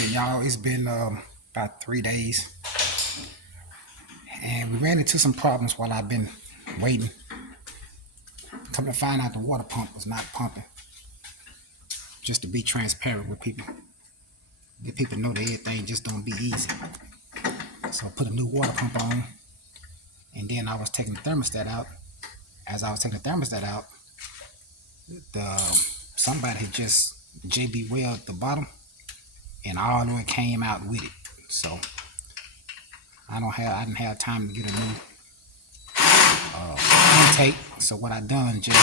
Okay, y'all, it's been about 3 days, and we ran into some problems while I've been waiting. Come to find out, the water pump was not pumping. Just to be transparent with people, let people know that everything just don't be easy. So I put a new water pump on, and then I was taking the thermostat out. As I was taking the thermostat out, the somebody had just JB well at the bottom, and all of it came out with it. So I didn't have time to get a new intake. So what I done just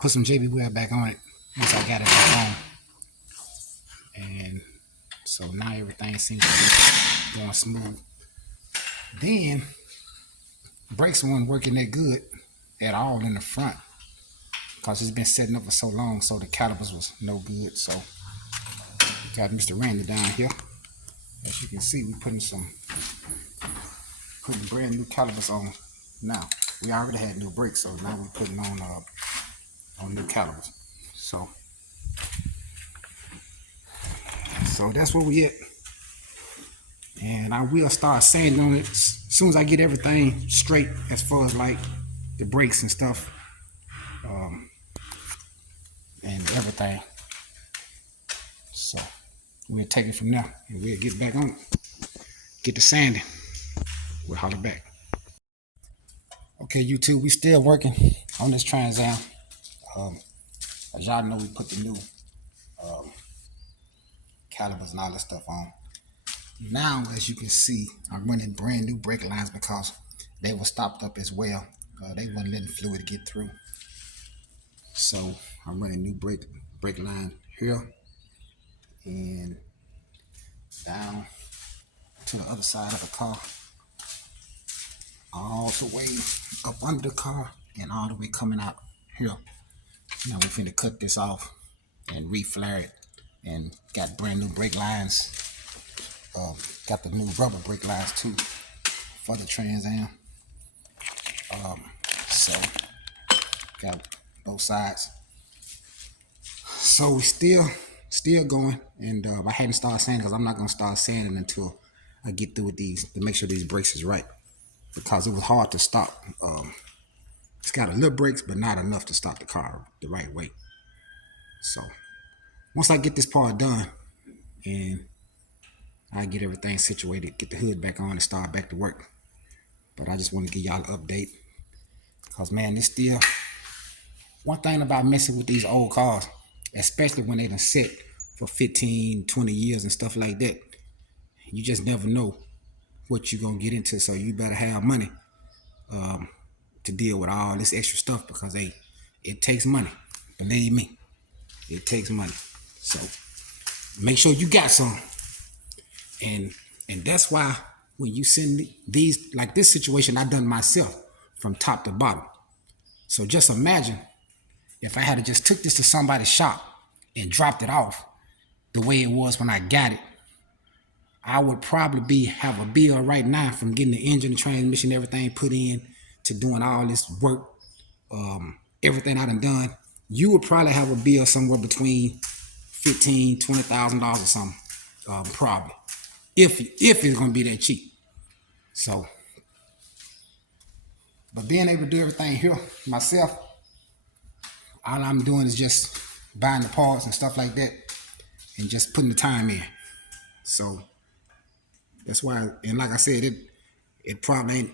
put some JB well back on it once I got it back on, and so now everything seems to be going smooth. Then brakes weren't working that good at all in the front because it's been setting up for so long, so the calipers was no good. So got Mr. Randy down here. As you can see, we putting brand new calipers on now. We already had new brakes, so now we're putting on new calipers. So that's where we at. And I will start sanding on it as soon as I get everything straight as far as like the brakes and stuff, and everything. So we'll take it from there and we'll get back on it. Get the sanding. We'll holler back. Okay, YouTube, we still working on this Trans Am. As y'all know, we put the new calipers and all that stuff on. Now, as you can see, I'm running brand new brake lines because they were stopped up as well. They weren't letting fluid get through. So I'm running new brake line here and down to the other side of the car, all the way up under the car and all the way coming out here. Now we're finna cut this off and reflare it, and got brand new brake lines. Got the new rubber brake lines too for the Trans Am. So got both sides. So we still going, and I hadn't started sanding because I'm not gonna start sanding until I get through with these to make sure these brakes is right, because it was hard to stop. It's got a little brakes, but not enough to stop the car the right way. So once I get this part done and I get everything situated, get the hood back on and start back to work. But I just want to give y'all an update because, man, this still one thing about messing with these old cars, especially when they done sit for 15, 20 years and stuff like that. You just never know what you're going to get into. So you better have money to deal with all this extra stuff because it takes money. Believe me, it takes money. So make sure you got some. And that's why when you send these, like this situation, I done myself from top to bottom. So just imagine if I had to just took this to somebody's shop and dropped it off the way it was when I got it, I would probably have a bill right now from getting the engine, the transmission, everything put in to doing all this work, everything I done. You would probably have a bill somewhere between $15,000-$20,000 or something, probably, if it's gonna be that cheap. So, but being able to do everything here myself, all I'm doing is just buying the parts and stuff like that and just putting the time in. So that's why, and like I said, it probably ain't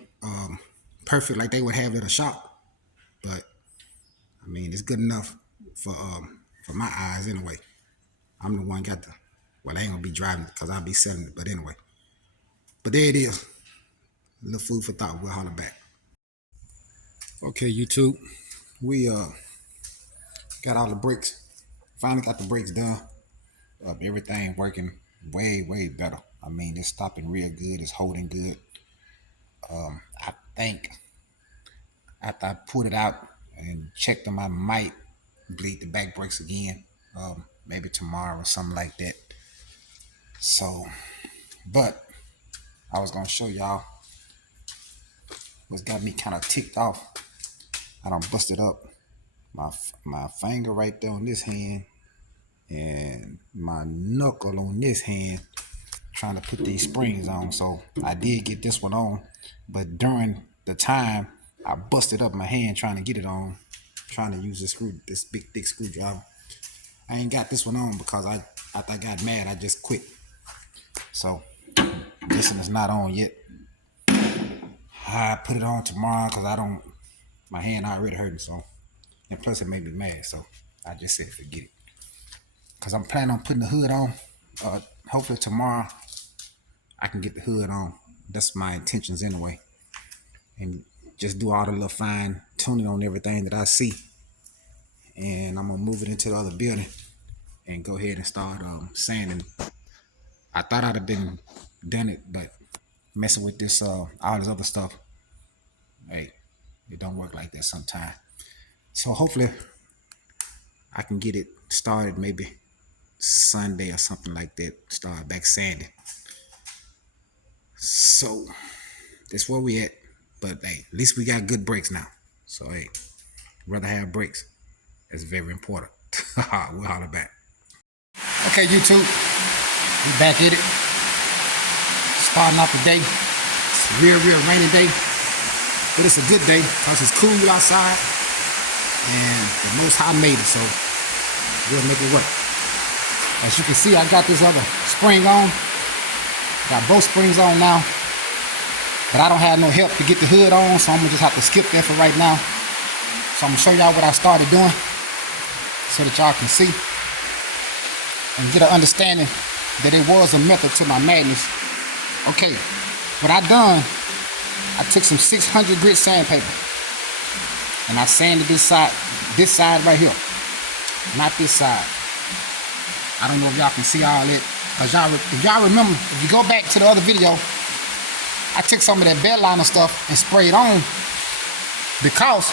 perfect like they would have at a shop, but I mean it's good enough for my eyes anyway. I'm the one got the, well, I ain't gonna be driving it because I'll be selling it, but anyway. But there it is. A little food for thought. We'll holler back. Okay, YouTube. We got all the brakes. Finally got the brakes done. Everything working way better. I mean, it's stopping real good. It's holding good. I think after I put it out and checked them, I might bleed the back brakes again. Maybe tomorrow or something like that. So, but I was gonna show y'all what's got me kind of ticked off. I done busted up my finger right there on this hand, and my knuckle on this hand trying to put these springs on. So I did get this one on, but during the time I busted up my hand trying to get it on, trying to use this big thick screwdriver. I ain't got this one on because after I got mad I just quit. So this one is not on yet. I put it on tomorrow because my hand already hurting, so, and plus it made me mad, so I just said forget it. Because I'm planning on putting the hood on. Hopefully tomorrow I can get the hood on. That's my intentions anyway. And just do all the little fine tuning on everything that I see. And I'm going to move it into the other building and go ahead and start sanding. I thought I'd have done it, but messing with this, all this other stuff, hey, it don't work like that sometimes. So hopefully I can get it started maybe Sunday or something like that. Start back sanding. So that's where we at. But hey, at least we got good brakes now. So hey, rather have brakes. That's very important. We'll holler back. Okay, YouTube, we back at it. Starting off the day. It's a real rainy day. But it's a good day because it's cool outside. And the Most High made it, so we'll make it work. As you can see, I got this other spring on. Got both springs on now. But I don't have no help to get the hood on, so I'm going to just have to skip that for right now. So I'm going to show y'all what I started doing so that y'all can see and get an understanding that it was a method to my madness. Okay, what I done, I took some 600 grit sandpaper and I sanded this side right here, not this side. I don't know if y'all can see all it, because if y'all remember, if you go back to the other video, I took some of that bed liner stuff and sprayed on because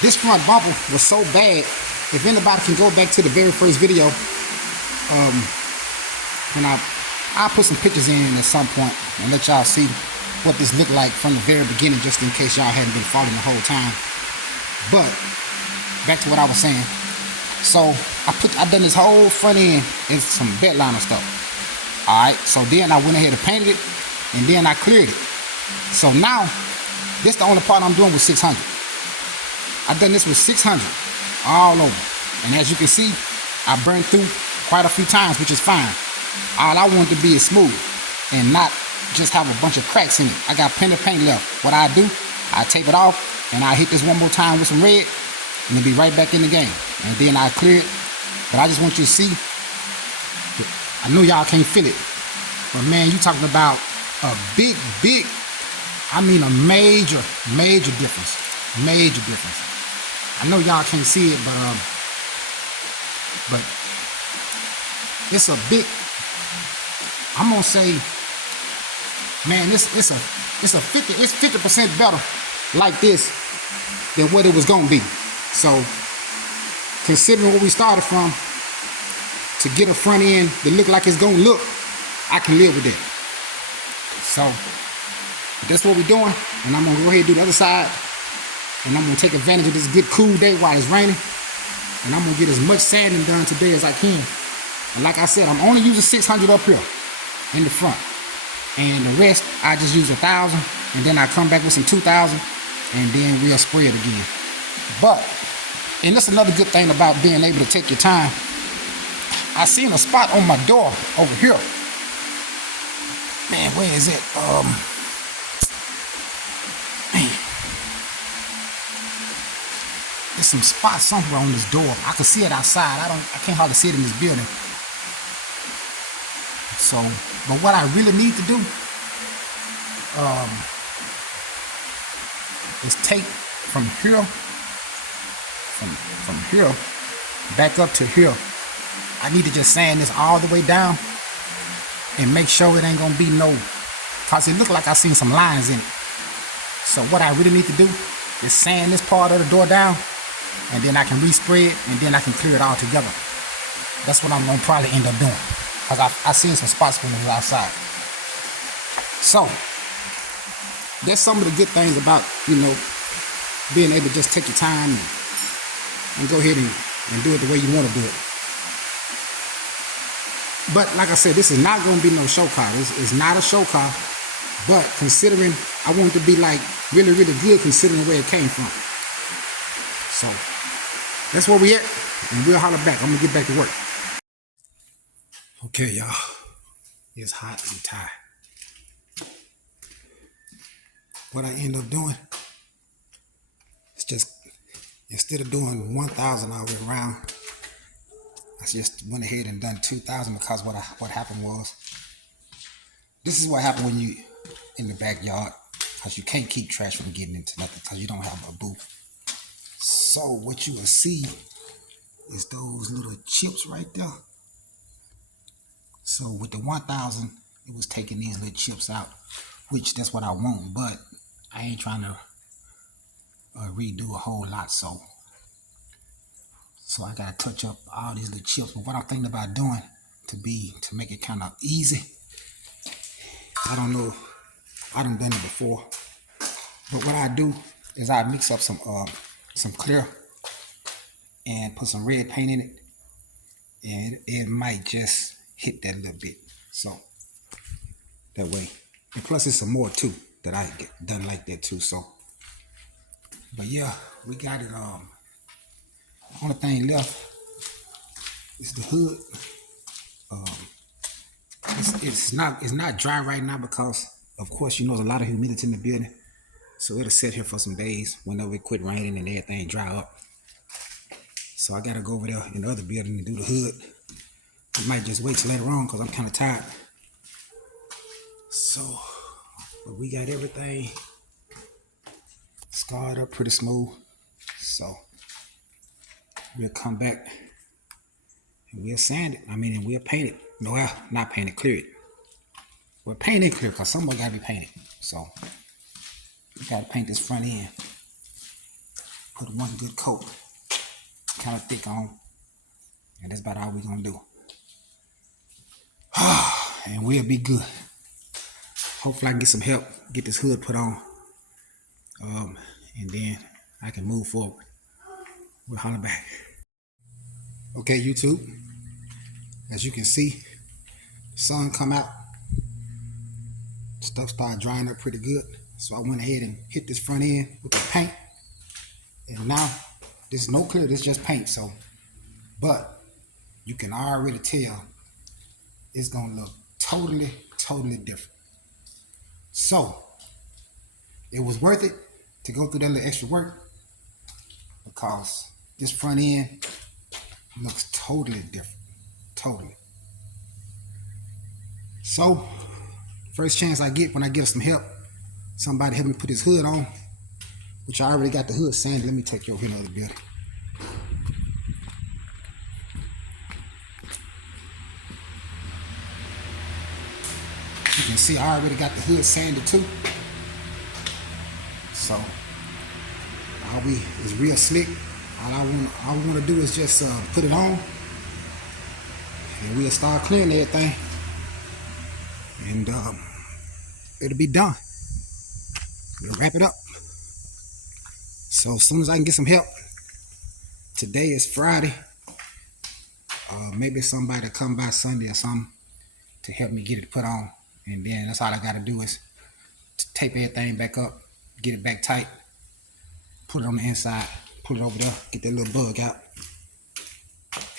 this front bumper was so bad. If anybody can go back to the very first video, and I'll put some pictures in at some point and let y'all see what this looked like from the very beginning, just in case y'all hadn't been following the whole time. But back to what I was saying. So I done this whole front end in some bed liner stuff. Alright, so then I went ahead and painted it, and then I cleared it. So now, this the only part I'm doing with 600. I've done this with 600 all over. And as you can see, I burned through quite a few times, which is fine. All I want to be is smooth and not just have a bunch of cracks in it. I got plenty of paint left. What I do, I tape it off and I hit this one more time with some red and it'll be right back in the game. And then I clear it. But I just want you to see. I know y'all can't feel it, but man, you talking about a big, I mean a major difference. Major difference. I know y'all can't see it, but it's a big, I'm gonna say, man, it's 50% better like this than what it was gonna be. So considering where we started from, to get a front end that look like it's gonna look, I can live with that. So that's what we're doing, and I'm gonna go ahead and do the other side, and I'm gonna take advantage of this good cool day while it's raining, and I'm gonna get as much sanding done today as I can. And like I said, I'm only using 600 up here in the front, and the rest I just use 1,000, and then I come back with some 2,000, and then we'll spray it again. But, and that's another good thing about being able to take your time. I seen a spot on my door over here. Man, where is it? Man. There's some spots somewhere on this door. I can see it outside. I can't hardly see it in this building. So, but what I really need to do is take from here, from here back up to here. I need to just sand this all the way down and make sure it ain't gonna be no, cause it look like I seen some lines in it. So what I really need to do is sand this part of the door down, and then I can respray it, and then I can clear it all together. That's what I'm gonna probably end up doing, cause I seen some spots when it was outside. So there's some of the good things about, you know, being able to just take your time and go ahead and do it the way you want to do it. But like I said, this is not going to be no show car. This is not a show car. But considering I want it to be like really, really good considering where it came from. So that's where we at. And we'll holler back. I'm going to get back to work. Okay, y'all. It's hot and tired. What I end up doing is just, instead of doing 1,000 all the way around, I just went ahead and done 2,000 because what happened was, this is what happened when you in the backyard, because you can't keep trash from getting into nothing because you don't have a booth. So what you will see is those little chips right there. So with the 1,000, it was taking these little chips out, which that's what I want, but I ain't trying to redo a whole lot, so I gotta touch up all these little chips. But what I'm thinking about doing to make it kind of easy, I don't know, I done done it before, but what I do is I mix up some clear and put some red paint in it, and it might just hit that little bit. So that way, and plus there's some more too that I get done like that too. So, but yeah, we got it. Only thing left is the hood. It's not dry right now because, of course, you know there's a lot of humidity in the building, so it'll sit here for some days whenever it quit raining and everything dry up. So I gotta go over there in the other building and do the hood. I might just wait till later on because I'm kind of tired. So, but we got everything scarred up pretty smooth. So we'll come back and we'll sand it. And we'll paint it. No, not paint it, clear it. We'll paint it clear because somebody gotta be painted. So we gotta paint this front end. Put one good coat, kind of thick on, and that's about all we're gonna do. And we'll be good. Hopefully I can get some help, get this hood put on, and then I can move forward. We'll holler back. Okay, YouTube, as you can see, the sun come out, stuff started drying up pretty good. So I went ahead and hit this front end with the paint. And now, this is no clear, this is just paint. So, but you can already tell it's gonna look totally, totally different. So, it was worth it to go through that little extra work because this front end looks totally different, totally. So, first chance I get when I get some help, somebody help me put this hood on, which I already got the hood sanded. Let me take you over here another bit. You can see I already got the hood sanded too. So all we is real slick. All I want to do is just put it on, and we'll start clearing everything, and it'll be done. We'll wrap it up. So as soon as I can get some help, today is Friday. Maybe somebody come by Sunday or something to help me get it put on, and then that's all I got to do is tape everything back up, get it back tight, put it on the inside, put it over there, get that little bug out,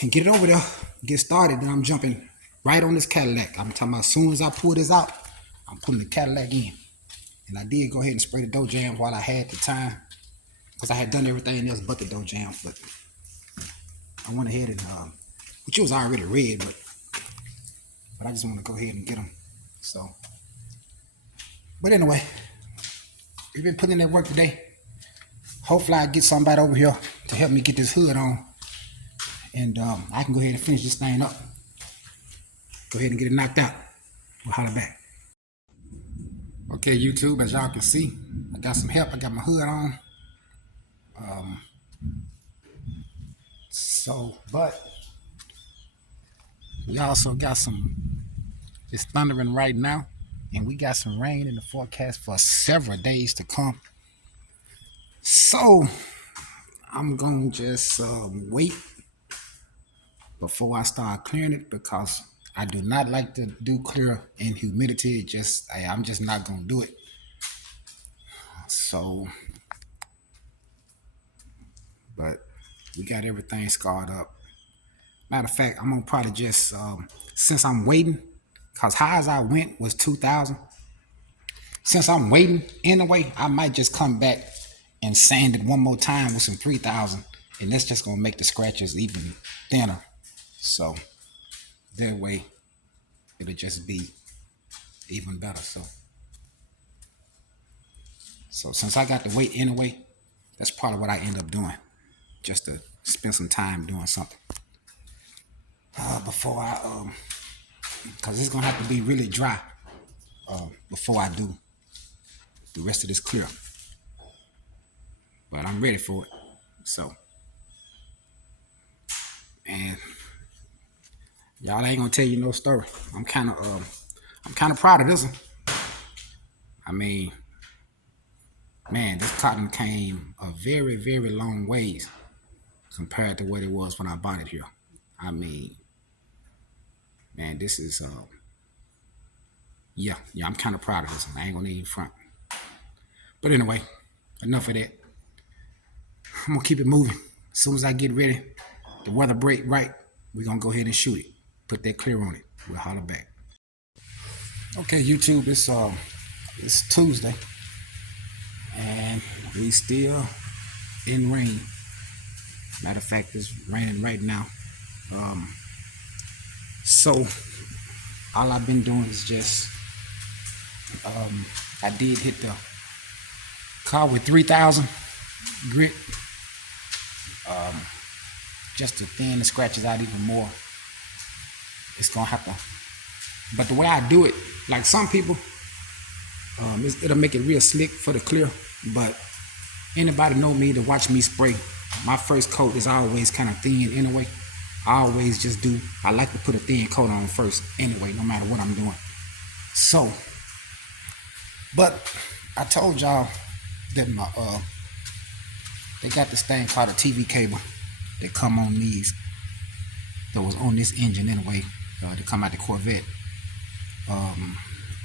and get it over there, get started. Then I'm jumping right on this Cadillac. I'm talking about as soon as I pull this out, I'm putting the Cadillac in. And I did go ahead and spray the dough jam while I had the time, because I had done everything else but the dough jam. But I went ahead and, which was already red, but I just want to go ahead and get them. So, but anyway, we've been putting in that work today. Hopefully I get somebody over here to help me get this hood on, and I can go ahead and finish this thing up. Go ahead and get it knocked out. We'll holler back. Okay, YouTube, as y'all can see, I got some help. I got my hood on. But we also got it's thundering right now, and we got some rain in the forecast for several days to come. So I'm gonna just wait before I start clearing it, because I do not like to do clear in humidity. I'm just not gonna do it. So, but we got everything scarred up. Matter of fact, I'm gonna probably just since I'm waiting, cause high as I went was 2,000. Since I'm waiting anyway, I might just come back and sand it one more time with some 3,000, and that's just gonna make the scratches even thinner. So that way, it'll just be even better. So since I got to wait anyway, that's probably what I end up doing, just to spend some time doing something before cause it's gonna have to be really dry before I do the rest of this clear. But I'm ready for it. So, and y'all ain't gonna tell you no story. I'm kind of proud of this one. I mean, man, this cotton came a very, very long ways compared to what it was when I bought it here. I mean, man, this is yeah, I'm kind of proud of this one. I ain't gonna need front. But anyway, enough of that. I'm gonna keep it moving. As soon as I get ready, the weather break right, we're gonna go ahead and shoot it. Put that clear on it. We'll holler back. Okay, YouTube, it's Tuesday, and we still in rain. Matter of fact, it's raining right now. So all I've been doing is just I did hit the car with 3,000 grit just to thin the scratches out even more. It's gonna have to, but the way I do it, like some people, it'll make it real slick for the clear. But anybody know me to watch me spray, my first coat is always kind of thin anyway. I like to put a thin coat on first anyway, no matter what I'm doing. So, but I told y'all that they got this thing called a TV cable that come on these, that was on this engine anyway, to come out the Corvette.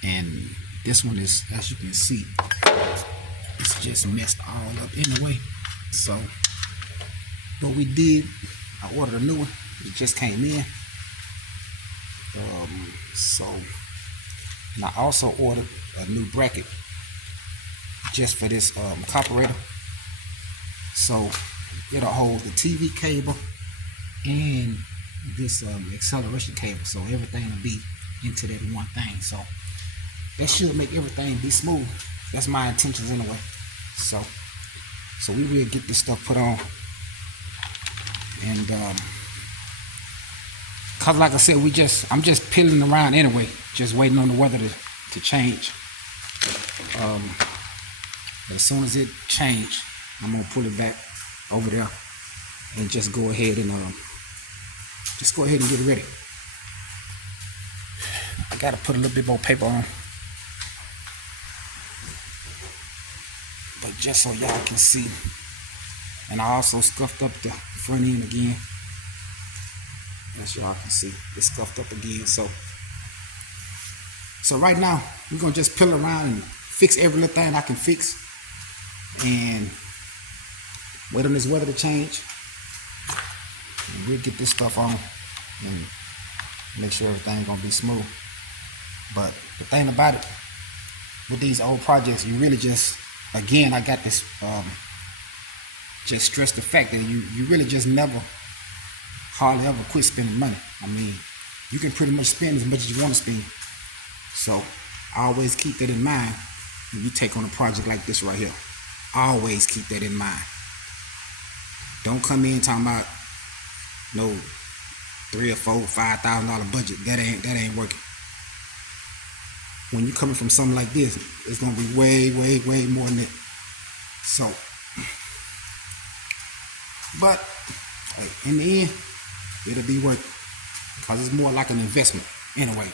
And this one is, as you can see, it's just messed all up anyway. So what we did, I ordered a new one. It just came in. So, and I also ordered a new bracket just for this carburetor. So it'll hold the TV cable and this acceleration cable. So everything will be into that one thing. So that should make everything be smooth. That's my intentions anyway. So we will get this stuff put on. And cause like I said, I'm just pilling around anyway, just waiting on the weather to change. But as soon as it change, I'm gonna pull it back over there and just go ahead and get ready. I gotta put a little bit more paper on, but just so y'all can see. And I also scuffed up the front end again. As y'all can see, it's scuffed up again. So right now, we're gonna just pill around and fix every little thing I can fix, and wait on this weather to change. And we'll get this stuff on and make sure everything's gonna be smooth. But the thing about it, with these old projects, you really just, again, I got this, just stress the fact that you really just never, hardly ever quit spending money. I mean, you can pretty much spend as much as you want to spend. So I always keep that in mind when you take on a project like this right here. Always keep that in mind. Don't come in talking about no $3,000 or $4,000, $5,000 budget. That ain't working. When you're coming from something like this, it's gonna be way, way, way more than that. So, but hey, in the end, it'll be worth it, because it's more like an investment anyway.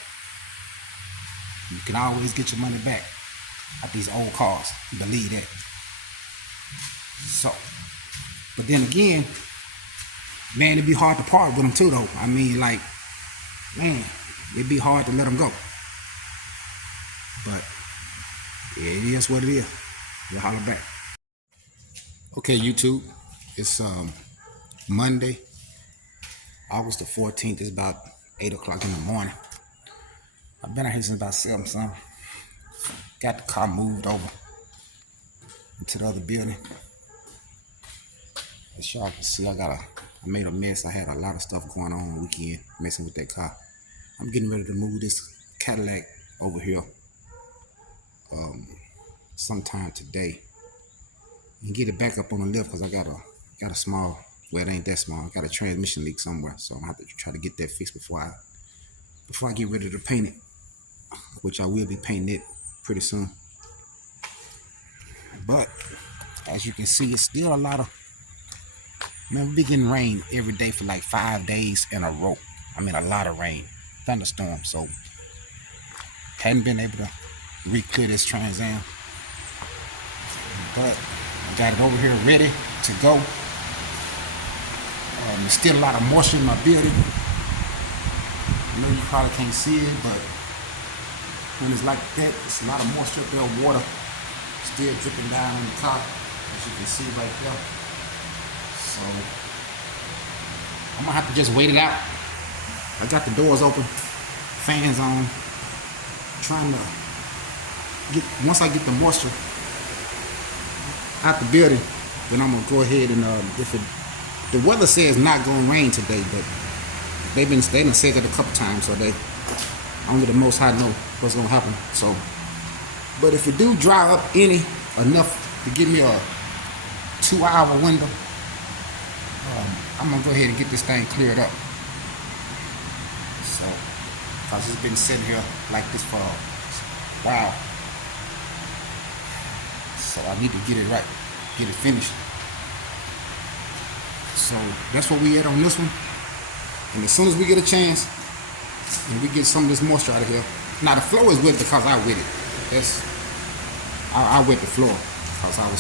You can always get your money back at these old cars. Believe that. So, but then again, man, it'd be hard to part with them too, though. I mean, like, man, it'd be hard to let them go. But it is what it is. We'll holler back. Okay, YouTube. It's Monday, August the 14th. It's about 8 o'clock in the morning. I've been out here since about 7 something. Got the car moved over into the other building. As y'all can see, I made a mess. I had a lot of stuff going on the weekend, messing with that car. I'm getting ready to move this Cadillac over here sometime today and get it back up on the lift because I got a small, well, it ain't that small. I got a transmission leak somewhere, so I'm gonna have to try to get that fixed before I get ready to paint it, which I will be painting it pretty soon. But as you can see, it's still a lot of, man, we be getting rain every day for like 5 days in a row. I mean, a lot of rain, thunderstorms. So hadn't been able to re-clear this Trans Am, but I got it over here ready to go. There's still a lot of moisture in my building. I know you probably can't see it, but when it's like that, it's a lot of moisture up there, water still dripping down on the car, as you can see right there. So I'm gonna have to just wait it out. I got the doors open, fans on, trying to get, once I get the moisture out the building, then I'm gonna go ahead and the weather says not gonna rain today, but they done said that a couple times, so only the Most High know what's gonna happen. So, but if it do dry up enough to give me a 2-hour window, I'm gonna go ahead and get this thing cleared up. So, cause it's been sitting here like this for a while. So I need to get it right, get it finished. So that's what we at on this one. And as soon as we get a chance and we get some of this moisture out of here. Now the floor is wet because I wet it. I wet the floor because I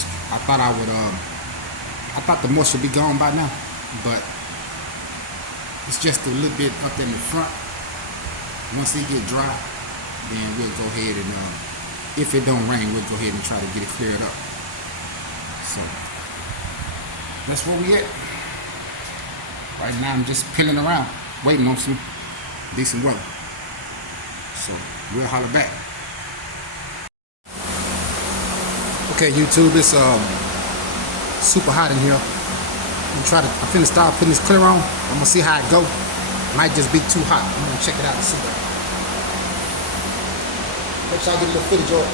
thought the moisture would be gone by now, but it's just a little bit up in the front. Once it get dry, then we'll go ahead and if it don't rain, we'll go ahead and try to get it cleared up. So that's where we at. Right now I'm just pilling around, waiting on some decent weather. So we'll holler back. Okay, YouTube, it's super hot in here. I'm finna start putting this clear on. I'm gonna see how it go. Might just be too hot. I'm gonna check it out and see. Let y'all get a little footage of it.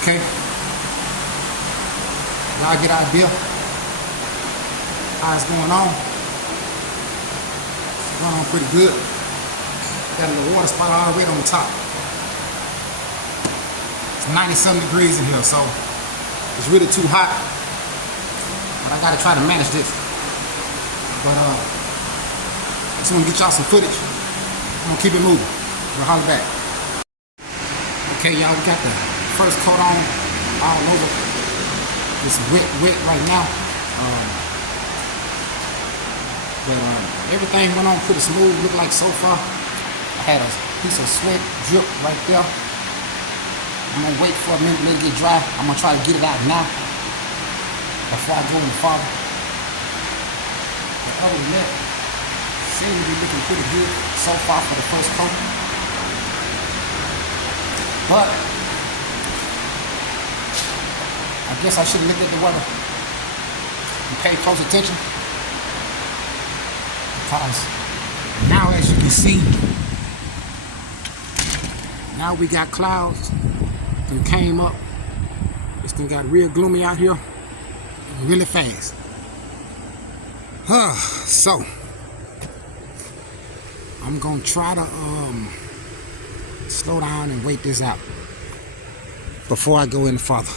Okay, y'all get an idea how it's going on. It's going on pretty good. Got a little water spot already on the top. It's 90-something degrees in here, so it's really too hot. But I gotta try to manage this. But I just wanna get y'all some footage. I'm gonna keep it moving. We'll holler back. Okay, y'all, we got the first coat on all over. It's wet right now. But everything went on pretty smooth, looked like so far. I had a piece of sweat drip right there. I'm gonna wait for a minute, let it get dry. I'm gonna try to get it out now before I go any farther. But other than that, seems to be looking pretty good so far for the first coat. But I guess I should have looked at the weather and paid close attention. Because now, as you can see, now we got clouds that came up. This thing got real gloomy out here really fast. So I'm gonna try to slow down and wait this out before I go any further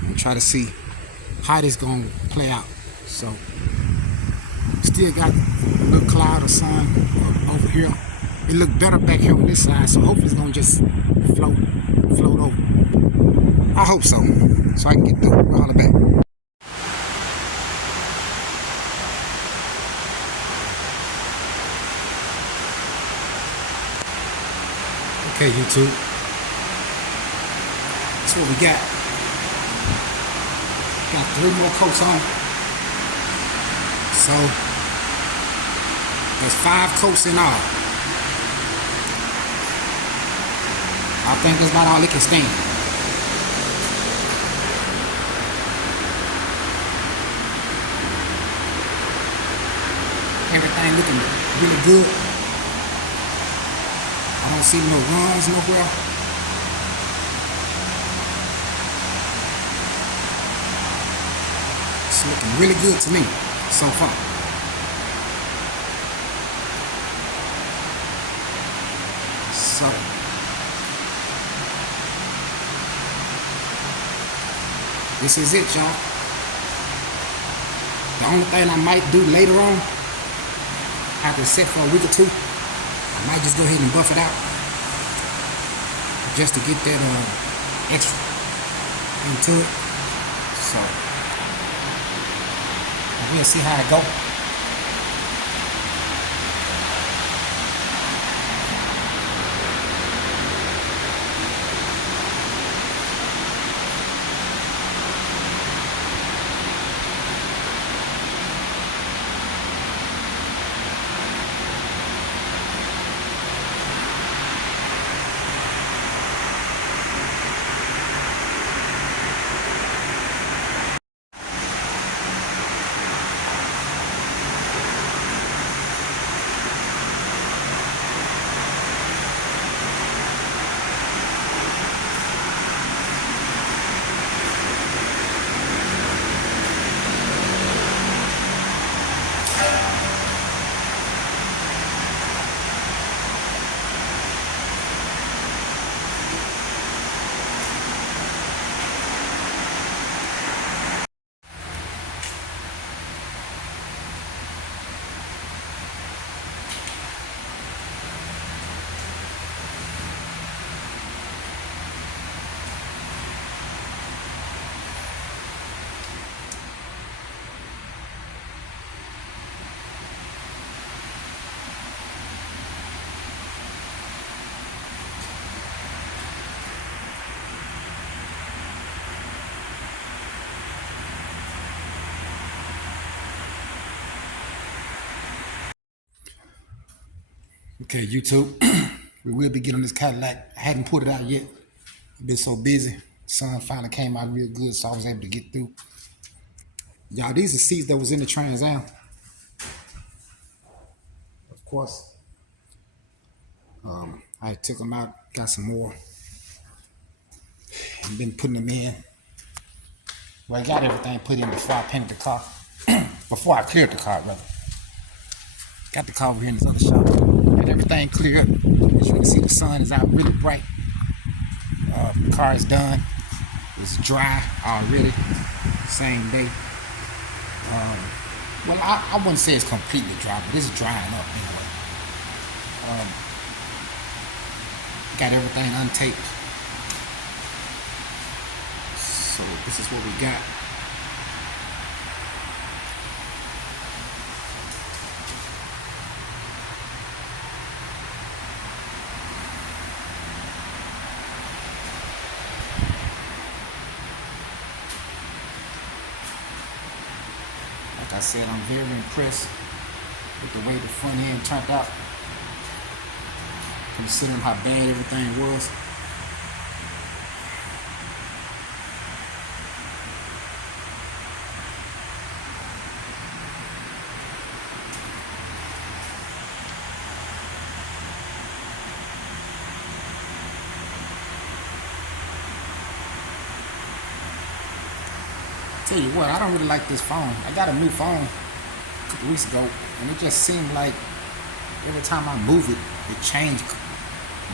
and try to see how this gonna play out. So still got a little cloud of sun over here. It looked better back here on this side, so hopefully it's gonna just float over. I hope so I can get through. We'll holler back. Okay, YouTube. That's what we got. Got 3 more coats on. So there's 5 coats in all. I think that's about all it can stand. Everything looking really good. I don't see no runs nowhere. It's looking really good to me so far. So this is it, y'all. The only thing I might do later on, after it's set for a week or 2, I might just go ahead and buff it out just to get that extra into it. So we'll see how it goes. Okay, YouTube, we will be getting this Cadillac. I hadn't put it out yet. I've been so busy. Sun finally came out real good, so I was able to get through. Y'all, these are seats that was in the Trans Am. Of course, I took them out, got some more. I've been putting them in. Well, I got everything put in before I painted the car. Before I cleared the car, rather. Got the car over here in this other shop. Got everything cleared. As you can see, the sun is out really bright. The car is done. It's dry already. Same day. Well, I wouldn't say it's completely dry, but it's drying up anyway. Got everything untaped. So this is what we got. Like I said, I'm very impressed with the way the front end turned out, considering how bad everything was. Tell you what, I don't really like this phone. I got a new phone a couple weeks ago, and it just seemed like every time I move it, it changed,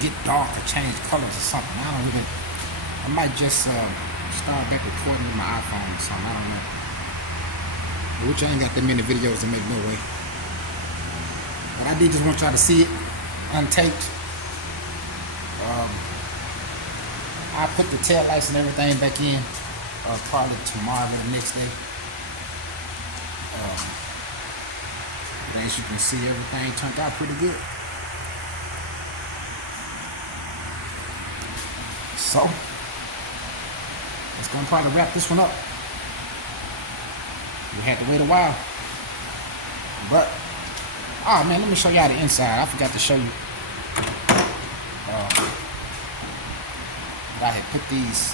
get dark or change colors or something. I might just start back recording with my iPhone or something. I don't know. Which I ain't got that many videos to make no way. But I did just want y'all to see it untaped. I put the tail lights and everything back in. Probably tomorrow or the next day. But as you can see, everything turned out pretty good. So, it's gonna probably wrap this one up. We had to wait a while. But, oh man, let me show y'all the inside. I forgot to show you. I had put these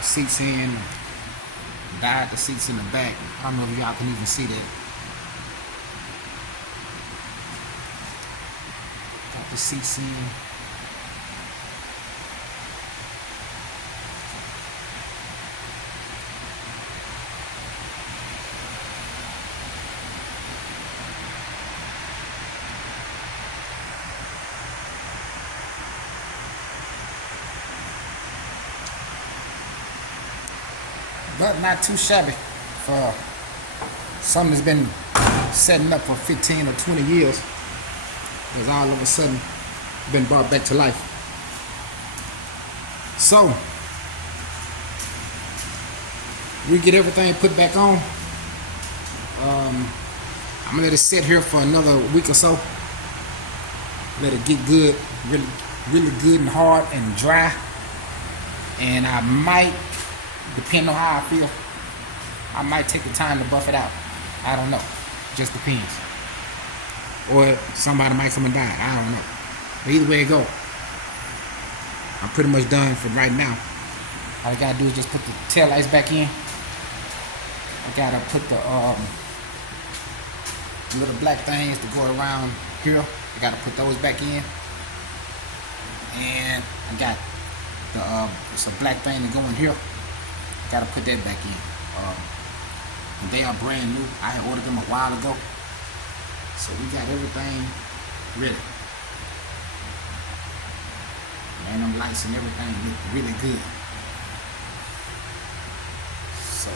seats in, dyed the seats in the back. I don't know if y'all can even see that. Got the seats in. But not too shabby for something that's been setting up for 15 or 20 years. It's all of a sudden been brought back to life. So, we get everything put back on. I'm gonna let it sit here for another week or so. Let it get good, really good and hard and dry. And I might, depending on how I feel, I might take the time to buff it out. I don't know. Just depends. Or somebody might come and die. I don't know. But either way it go, I'm pretty much done for right now. All I gotta do is just put the tail lights back in. I gotta put the little black things to go around here. I gotta put those back in. And I got the it's a black thing to go in here. Gotta put that back in. And they are brand new. I had ordered them a while ago. So we got everything ready. And them lights and everything look really good. So,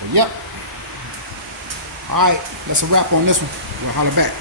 but yep. Alright, that's a wrap on this one. We'll holler back.